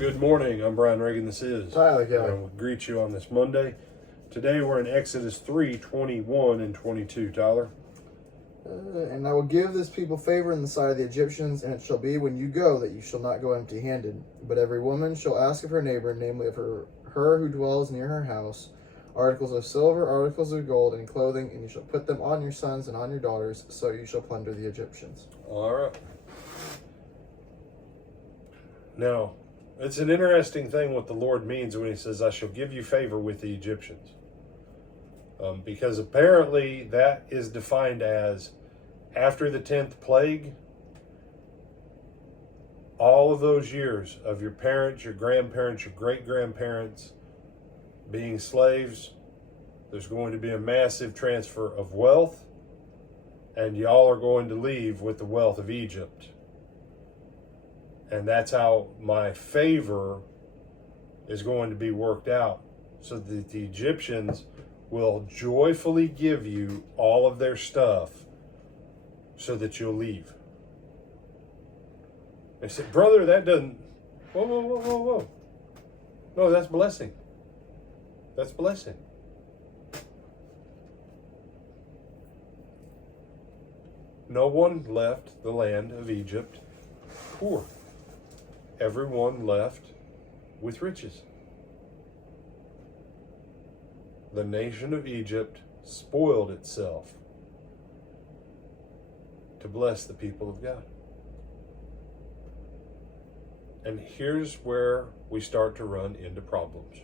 Good morning. I'm Brian Reagan. This is Tyler Kelly. We'll greet you on this Monday. Today we're in Exodus 3:21 and 22. Tyler. And I will give this people favor in the sight of the Egyptians, and it shall be when you go that you shall not go empty-handed. But every woman shall ask of her neighbor, namely of her who dwells near her house, articles of silver, articles of gold, and clothing, and you shall put them on your sons and on your daughters, so you shall plunder the Egyptians. All right. Now, it's an interesting thing what the Lord means when he says, I shall give you favor with the Egyptians. Because apparently that is defined as after the 10th plague, all of those years of your parents, your grandparents, your great-grandparents being slaves, there's going to be a massive transfer of wealth, and y'all are going to leave with the wealth of Egypt. And that's how my favor is going to be worked out, so that the Egyptians will joyfully give you all of their stuff so that you'll leave. They said, brother, that doesn't... Whoa. No, that's blessing. That's blessing. No one left the land of Egypt poor. Everyone left with riches. The nation of Egypt spoiled itself to bless the people of God. And here's where we start to run into problems.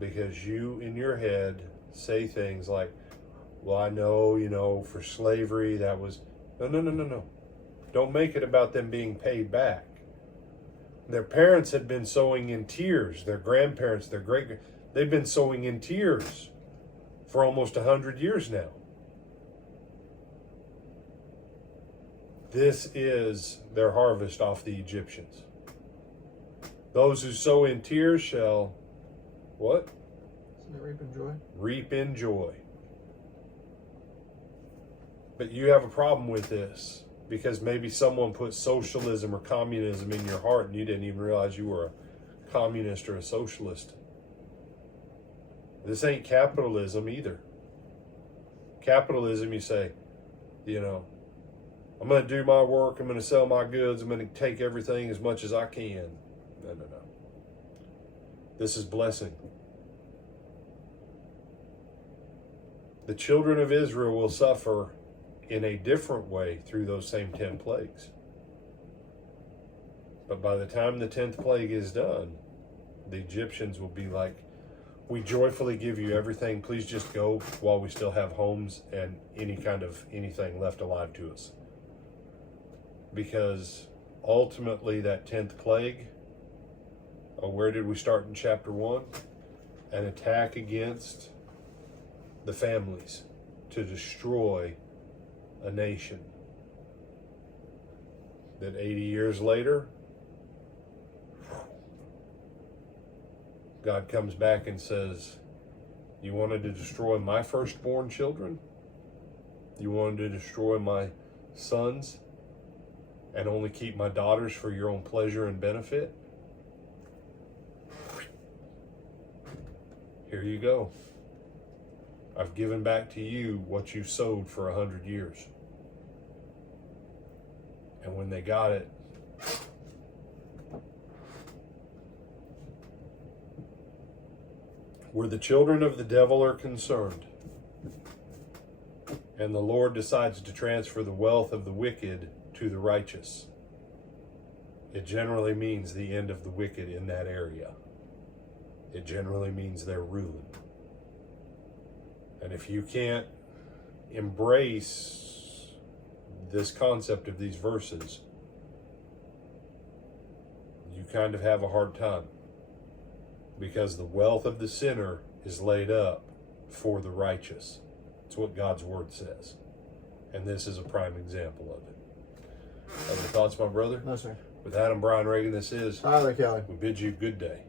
Because you, in your head, say things like, well, I know, for slavery, that was... No. Don't make it about them being paid back. Their parents had been sowing in tears. Their grandparents, they've been sowing in tears for almost 100 years now. This is their harvest off the Egyptians. Those who sow in tears shall, what? Isn't it reap in joy? Reap in joy. But you have a problem with this, because maybe someone put socialism or communism in your heart and you didn't even realize you were a communist or a socialist. This ain't capitalism either. Capitalism, you say, I'm going to do my work, I'm going to sell my goods, I'm going to take everything as much as I can. No. This is blessing. The children of Israel will suffer in a different way through those same 10 plagues. But by the time the 10th plague is done, the Egyptians will be like, we joyfully give you everything. Please just go while we still have homes and any kind of anything left alive to us. Because ultimately that 10th plague, where did we start in chapter 1? An attack against the families to destroy a nation. That 80 years later, God comes back and says, you wanted to destroy my firstborn children? You wanted to destroy my sons and only keep my daughters for your own pleasure and benefit? Here you go. I've given back to you what you sowed for 100 years. And when they got it, where the children of the devil are concerned, and the Lord decides to transfer the wealth of the wicked to the righteous, it generally means the end of the wicked in that area. It generally means their ruin. And if you can't embrace this concept of these verses, you kind of have a hard time. Because the wealth of the sinner is laid up for the righteous. It's what God's word says. And this is a prime example of it. Other thoughts, my brother? No, sir. With that, I'm Brian Reagan. This is Tyler Kelly. We bid you good day.